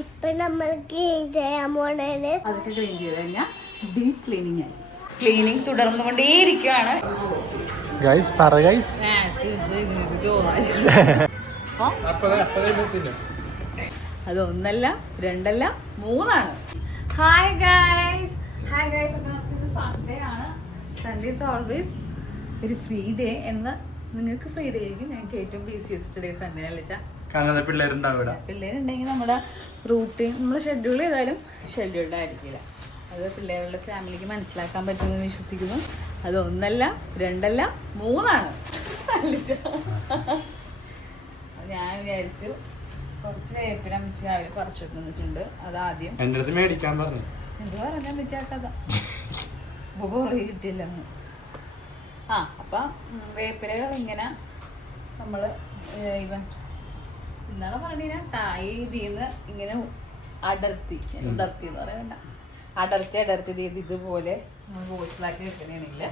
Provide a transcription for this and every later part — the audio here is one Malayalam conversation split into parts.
ഇപ്പൊ നമ്മൾ ക്ലീൻ ചെയ്യാൻ പോണേന് അതൊക്കെ ക്ലീൻ ചെയ്ത് കഴിഞ്ഞാൽ ഡീപ് ക്ലീനിങ് ആയി. ക്ലീനിങ് തുടർന്നുകൊണ്ടേയിരിക്കുകയാണ്. അത് ഒന്നല്ല രണ്ടല്ല മൂന്നാണ്. Hi guys, hi guys. അപ്പോൾ നമുക്ക് സൺഡേ ആണ്. സൺഡേ ഈസ് ഓൾവേസ് ഒരു ഫ്രീ ഡേ. എന്ന് നിങ്ങൾക്ക് ഫ്രീ ഡേ ആയിരിക്കും, ഞങ്ങൾക്ക് ഏറ്റവും ബിസിയസ്റ്റ് ഡേ സൺഡേ അല്ലേ? പിള്ളേരുണ്ടെങ്കിൽ നമ്മുടെ റൂട്ടീൻ നമ്മൾ ഷെഡ്യൂൾ ചെയ്താലും ഷെഡ്യൂൾഡ് ആയിരിക്കില്ല. അത് പിള്ളേരുടെ ഫാമിലിക്ക് മനസ്സിലാക്കാൻ പറ്റുമെന്ന് വിശ്വസിക്കുന്നു. അത് ഒന്നല്ല രണ്ടല്ല മൂന്നാണ് അല്ലിച്ച. ഞാൻ വിചാരിച്ചു കുറച്ച് വേപ്പില മിച്ച് രാവിലെ പറിച്ചിട്ട് നിന്നിട്ടുണ്ട്. അതാദ്യം മേടിക്കാൻ പറഞ്ഞു. എന്ത് പറഞ്ഞാൽ വെച്ചാട്ടതാ കുറേ കിട്ടിയില്ല. അപ്പം വേപ്പിലകൾ ഇങ്ങനെ നമ്മൾ ഇവൻ എന്താണ് പറഞ്ഞാൽ തായി ഇതിന്ന് ഇങ്ങനെ അടർത്തി എന്ന് പറയണ്ട, അടർത്തി ചെയ്ത് ഇതുപോലെ ബോട്ടിലാക്കി വെക്കണമെങ്കിൽ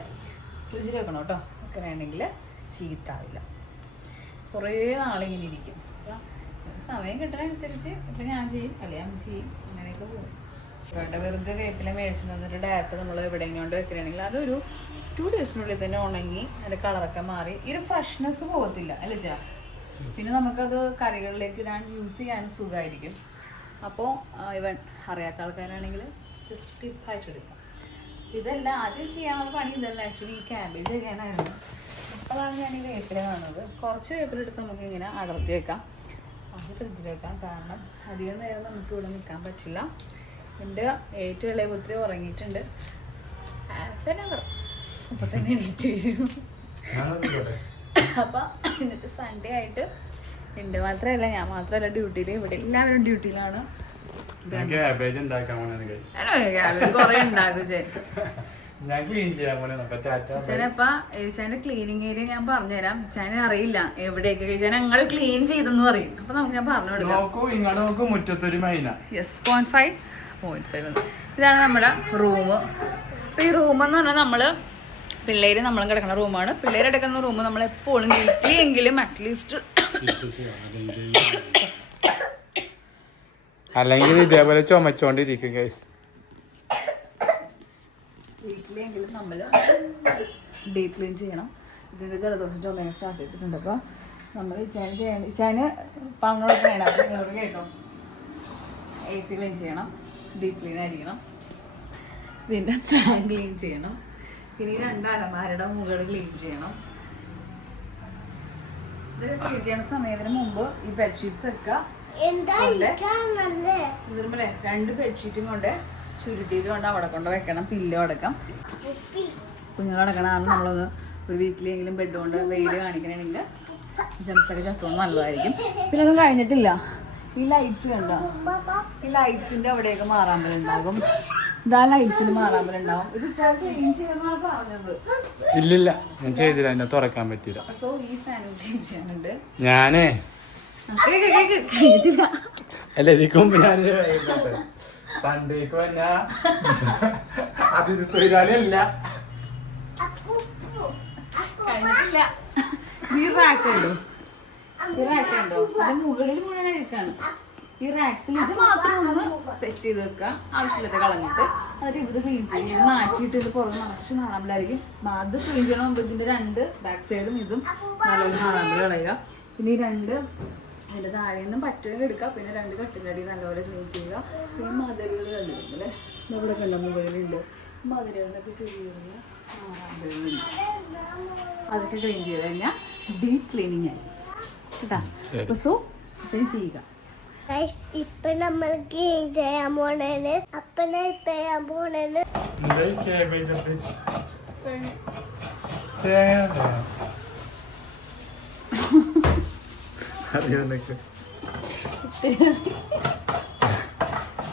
ഫ്രിഡ്ജിൽ വെക്കണം കേട്ടോ. വെക്കണമെങ്കിൽ ചീത്താവില്ല, കുറേ നാളിങ്ങനെ ഇരിക്കും. അപ്പം സമയം കിട്ടുന്നതനുസരിച്ച് ഇപ്പം ഞാൻ ചെയ്യും, അല്ലെങ്കിൽ അമ്മ ചെയ്യും, അങ്ങനെയൊക്കെ പോകും. വേണ്ട വെറുതെ വേപ്പില മേടിച്ചു വന്നിട്ട് ഡയറക്റ്റ് നമ്മൾ എവിടെയെങ്കിലും കൊണ്ട് വെക്കണമെങ്കിൽ അതൊരു 2 ഡേയ്സിനുള്ളിൽ തന്നെ ഉണങ്ങി അതിൻ്റെ കളറൊക്കെ മാറി ഈ ഒരു ഫ്രഷ്നെസ് പോകത്തില്ല അല്ലേ ചാ. പിന്നെ നമുക്കത് കറികളിലേക്ക് ഇടാൻ യൂസ് ചെയ്യാൻ സുഖമായിരിക്കും. അപ്പോൾ ഇവൻ അറിയാത്ത ആൾക്കാരാണെങ്കിൽ ജസ്റ്റ് ടിപ്പായിട്ട് എടുക്കാം. ഇതെല്ലാം ആദ്യം ചെയ്യാനുള്ള പണി ഇതല്ല, ആക്ച്വലി ഈ ക്യാബേജ് ചെയ്യാനായിരുന്നു. അപ്പോഴാണ് ഞാൻ ഈ വേപ്പില കാണുന്നത്. കുറച്ച് വേപ്പിലെടുത്ത് നമുക്കിങ്ങനെ അടർത്തി വെക്കാം, അത് ഫ്രിഡ്ജിൽ വെക്കാം. കാരണം അധികം നേരം നമുക്ക് ഇവിടെ നിൽക്കാൻ പറ്റില്ല. എൻ്റെ ഏറ്റവും ഇളയ പുത്രി ഉറങ്ങിയിട്ടുണ്ട്. ഹാഫ് ആൻ അവർ അപ്പം തന്നെ എണീറ്റ് വരും. അപ്പം ഇന്നത്തെ സൺഡേ ആയിട്ട് എൻ്റെ മാത്രമല്ല, ഞാൻ മാത്രമല്ല ഡ്യൂട്ടിയിൽ, ഇവിടെ എല്ലാവരും ഡ്യൂട്ടിയിലാണ്. കൊറേ ഉണ്ടാകും ചേനപ്പ ഏച്ചാന്റെ ക്ലീനിങ് ഏരിയ ഞാൻ പറഞ്ഞുതരാം. ചേനെ അറിയില്ല എവിടെയൊക്കെ ചേന ഞങ്ങൾ ക്ലീൻ ചെയ്തെന്ന് പറയും. അപ്പൊ നമുക്ക് ഞാൻ പറഞ്ഞു കൊടുക്കാം. യെസ് 0.5 ഇതാണ് നമ്മുടെ റൂം. അപ്പൊ ഈ റൂം എന്ന് പറഞ്ഞാൽ നമ്മള് പിള്ളേര് നമ്മളും കിടക്കുന്ന റൂമാണ്. പിള്ളേര് എടുക്കുന്ന റൂം നമ്മൾ എപ്പോഴും വീട്ടിലെങ്കിലും അറ്റ്ലീസ്റ്റ് അല്ലെങ്കിൽ ഇതേപോലെ ചുമച്ചോണ്ടിരിക്കും ഗൈസ്. വീട്ടിലെങ്കിലും നമ്മൾ ഡീപ് ക്ലീൻ ചെയ്യണം. ഇതിൻ്റെ ജലദോഷം ചുമയാൻ സ്റ്റാർട്ട് ചെയ്തിട്ടുണ്ട്. അപ്പോൾ നമ്മൾ ഇച്ചാന് പറഞ്ഞോടൊക്കെ വേണം. അപ്പോൾ നിങ്ങളോട് കേട്ടോ, AC ക്ലീൻ ചെയ്യണം, ഡീപ് ക്ലീൻ ആയിരിക്കണം, പിന്നെ ഫാൻ ക്ലീൻ ചെയ്യണം, പിന്നെ ഈ 2 അലമാരയുടെ മുകളിൽ ക്ലീൻ ചെയ്യണം. ഇത് ക്ലീൻ ചെയ്യുന്ന സമയത്തിന് മുമ്പ് ഈ ബെഡ്ഷീറ്റ്സ് ഒക്കെ ഇതിലെ 2 ബെഡ്ഷീറ്റും കൊണ്ട് ചുരുട്ടിയിട്ട് കൊണ്ട് അവിടെ കൊണ്ട് വെക്കണം. പില്ലോ അടക്കം കുഞ്ഞുങ്ങളടക്കണം. നമ്മളൊന്ന് ഒരു വീക്കിലെങ്കിലും ബെഡ് കൊണ്ട് വെയിൽ കാണിക്കണമെങ്കിൽ ജംസൊക്കെ ചത്തോളം നല്ലതായിരിക്കും. പിന്നെ ഒന്നും കഴിഞ്ഞിട്ടില്ല. ഈ ലൈറ്റ്സ് കണ്ടോ, ഈ ലൈറ്റ്സിന്റെ അവിടെയൊക്കെ മാറാമ്പലുണ്ടാകും. ഇതാ ലൈറ്റ്സിന് മാറാമ്പലുണ്ടാവും. ഇത് ക്ലീൻ ചെയ്യുന്നതാണ് പറഞ്ഞത്. ഇല്ലില്ല, ഞാൻ ചെയ്തില്ല, എന്നെ തുറക്കാൻ പറ്റില്ല. സോ ഈ ഫാനും ക്ലീൻ ചെയ്യാനുണ്ട്. ഞാനേ കഴിഞ്ഞിട്ടില്ല. അല്ല ഇതിക്ക് മുമ്പ് ഞാൻ സൺഡേക്ക് വന്നാ അതിഥി തൊഴിലാളിയല്ല. കഴിഞ്ഞിട്ടില്ല. ഈ റാക്കുണ്ടോ, ഈ റാക്കുണ്ടോ, ഇത് മുകളിൽ മുഴുവൻ അഴുക്കാണ്. ഈ റാക്സിൽ ഇത് മാത്രം ഒന്ന് സെറ്റ് ചെയ്ത് വെക്കുക, ആവശ്യമില്ലാത്ത കളഞ്ഞിട്ട്. എന്നിട്ട് ഇത് ക്ലീൻ ചെയ്യും. ഇത് മാറ്റിയിട്ട് ഇത് പുറത്ത് നിറച്ച് നാറാമ്പലായിരിക്കും. അത് ക്ലീൻ ചെയ്യണം. ഇതിൻ്റെ 2 ബാക്ക് സൈഡും ഇതും നല്ലൊരു നാറാമ്പൽ കളയുക. പിന്നെ ഈ 2 അതിൻ്റെ താഴെ നിന്നും പറ്റുമെങ്കിൽ എടുക്കുക. പിന്നെ 2 കട്ടിലടി നല്ലപോലെ ക്ലീൻ ചെയ്യുക. പിന്നെ മതിലുകൾ കണ്ടിട്ടുണ്ടല്ലേ, ഇവിടെ കണ്ട മുകളിലുണ്ട്. മതിലുകളിലൊക്കെ ചെറിയ നാറാമ്പലുകളുണ്ട്. അതൊക്കെ ക്ലീൻ ചെയ്ത് കഴിഞ്ഞാൽ ഡീപ്പ് ക്ലീനിങ് ആയി കേട്ടോ. സോ ചെയ്യുക. ഇപ്പൊ നമ്മൾ ക്ലീൻ ചെയ്യാൻ പോണേന് അപ്പനെ ചെയ്യാൻ പോണേന്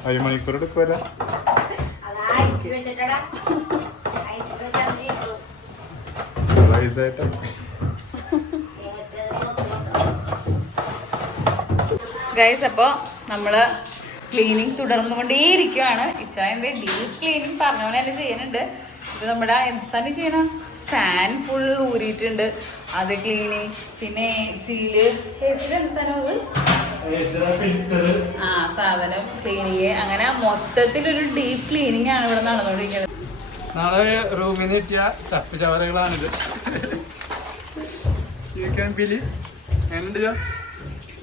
ഒരു മണിക്കൂർ എടുക്കുവരാ. ഗൈസ്, അപ്പോൾ നമ്മൾ ക്ലീനിങ് തുടർന്നുകൊണ്ടേയിരിക്കുകയാണ്. ഇച്ചായൻ്റെ ഡീപ്പ് ക്ലീനിങ് പറഞ്ഞ പോലെ തന്നെ ചെയ്യുന്നുണ്ട്. ഇപ്പോൾ നമ്മുടെ എന്താണ് ചെയ്യണം, ഫാൻ ഫുൾ ഊരിയിട്ടുണ്ട്, അത് ക്ലീനിങ്. പിന്നെ AC എന്താണ് അത് ആ സാധനം ക്ലീനിങ്, അങ്ങനെ മൊത്തത്തിലൊരു ഡീപ്പ് ക്ലീനിങ് ആണ് ഇവിടെ നടന്നുകൊണ്ടിരിക്കുന്നത്. നാളെ റൂമിൽ നിന്ന് കിട്ടിയ ചപ്പ് ചവറുകളാണിത്.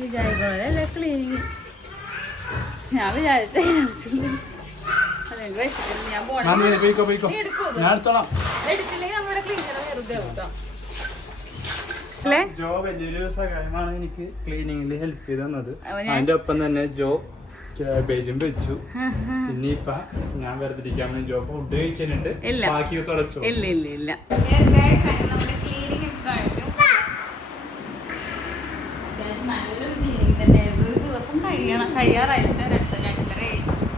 വിചാരിക്കണല്ലേ ക്ലീനിങ്. ഞാൻ വിചാരിച്ച ഞാൻ ഞാൻ എടുത്തോളാം. എടുത്തില്ലെങ്കിൽ നമ്മുടെ ക്ലീനർ വെറുതെ കേട്ടോ. ജോ വലിയൊരു സഹായമാണ് എനിക്ക് ക്ലീനിങ്ങിൽ ഹെൽപ്പ് ചെയ്ത് തന്നത്. അതിന്റെ ഒപ്പം തന്നെ ജോ ക്യാബേജും വെച്ചു. ഇനിയിപ്പ ഞാൻ വെറുതെ ഇരിക്കാൻ വേണ്ടി ജോ ഫുഡ് കഴിച്ചിട്ടുണ്ട്. ബാക്കി തുടച്ചു. ഇല്ല ഇല്ല ഇല്ല നമ്മുടെ ക്ലീനിങ് ഒക്കെ കഴിഞ്ഞു. അത്യാവശ്യം നല്ലൊരു ക്ലീനിങ് തന്നെയായിരുന്നു. ഒരു ദിവസം കഴിയാറായിരുന്നു. 2:30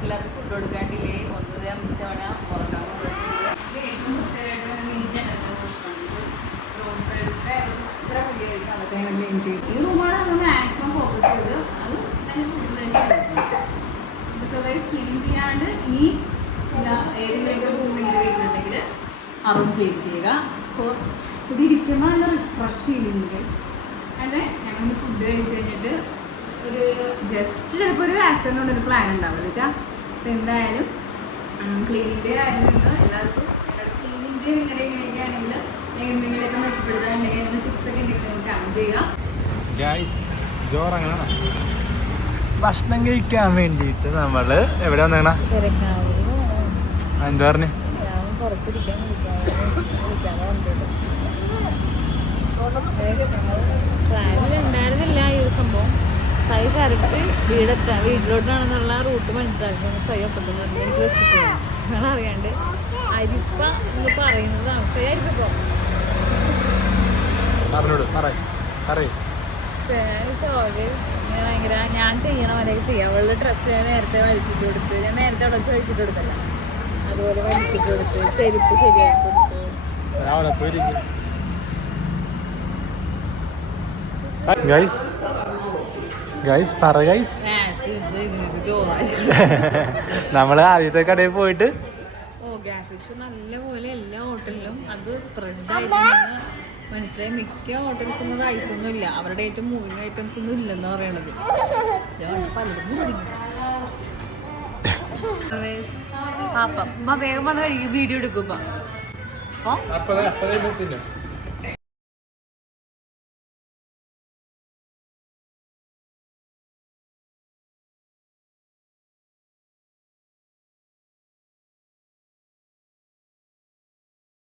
എല്ലാവർക്കും ഫുഡ് കൊടുക്കാണ്ടില്ലേ. 1:05 തവണ ഉറക്കാൻ റോഡ് സൈഡ് കൂടെ ഇത്ര പടിയായിരിക്കും അതൊക്കെ ഞാൻ ക്ലീൻ ചെയ്തു. ഈ റൂമാണ് നമ്മൾ മാക്സിമം ഫോക്കസ് ചെയ്ത് അത് തന്നെ ഫുഡ് തന്നെ ക്ലീൻ ചെയ്യാണ്ട് ഇനി ഏതെങ്കിലും റൂമെങ്കിലും വരുന്നുണ്ടെങ്കിൽ ആ റൂം ക്ലീൻ ചെയ്യുക. അപ്പോൾ ഇവിടെ ഇരിക്കുമ്പോൾ നല്ല റിഫ്രഷ് ഫീലിംഗ് ഗൈസ്. അതെ ഞങ്ങൾ ഫുഡ് കഴിച്ച് കഴിഞ്ഞിട്ട് ഒരു ജസ്റ്റ് ചിലപ്പോൾ ഒരു ആഫ്റ്റർനൂൺ ഒരു പ്ലാൻ ഉണ്ടാവില്ല വെച്ചാൽ എന്തായാലും ക്ലീനിങ് ഡേ ആയിരുന്നെങ്കിൽ എല്ലാവർക്കും ക്ലീനിങ് ഡേ നിങ്ങളുടെ ഇങ്ങനെയൊക്കെ ആണെങ്കിൽ എന്തെങ്കിലുമൊക്കെ മെച്ചപ്പെടുത്താനുണ്ടെങ്കിൽ എന്തെങ്കിലും ടിപ്സ് ഒക്കെ ഉണ്ടെങ്കിൽ നിങ്ങൾക്ക് കമൻറ്റ് ചെയ്യുക. ഭക്ഷണം കഴിക്കാൻ വേണ്ടിട്ട് നമ്മള് എവിടെ വന്നേണ? എന്താ പറഞ്ഞു? പ്ലാനിലുണ്ടായിരുന്നില്ല ഈ ഒരു സംഭവം. സൈ കറക്റ്റ് വീട്ടിലോട്ടാണെന്നുള്ള റൂട്ട് മനസ്സിലാക്കി സൈ ഒപ്പത്തെന്ന് പറഞ്ഞു. എനിക്ക് വിശക്കുന്നു നിങ്ങൾ അറിയാണ്ട് അരിപ്പ എന്ന് പറയുന്നതാണ്. സൈ അരിപ്പോ ഭയങ്കര ഞാൻ ചെയ്യണവരൊക്കെ ചെയ്യാം. അവളുടെ ഡ്രസ്സ് ഞാൻ നേരത്തെ വലിച്ചിട്ട് കൊടുത്ത്, ഞാൻ നേരത്തെ അവിടെ വലിച്ചിട്ട് കൊടുത്തല്ല, അതുപോലെ വലിച്ചിട്ട് കൊടുത്ത് ചെരുപ്പ് ശരിയാക്കി കൊടുത്തു. നമ്മള് ആദ്യത്തെ കടയിൽ പോയിട്ട് ഗ്യാസ് ഇഷ്യൂ നല്ലപോലെ എല്ലാ ഹോട്ടലിലും അത് സ്പ്രെഡ് ആയിട്ട് മനസ്സിലായി. മിക്ക ഹോട്ടൽസൊന്നും റൈസൊന്നും ഇല്ല, അവരുടെ ഏറ്റവും മൂവിങ് ഐറ്റംസ് ഒന്നും ഇല്ലെന്ന് പറയണത്. പലരും വേഗം വന്ന് കഴിക്കും വീഡിയോ എടുക്കുമ്പോ.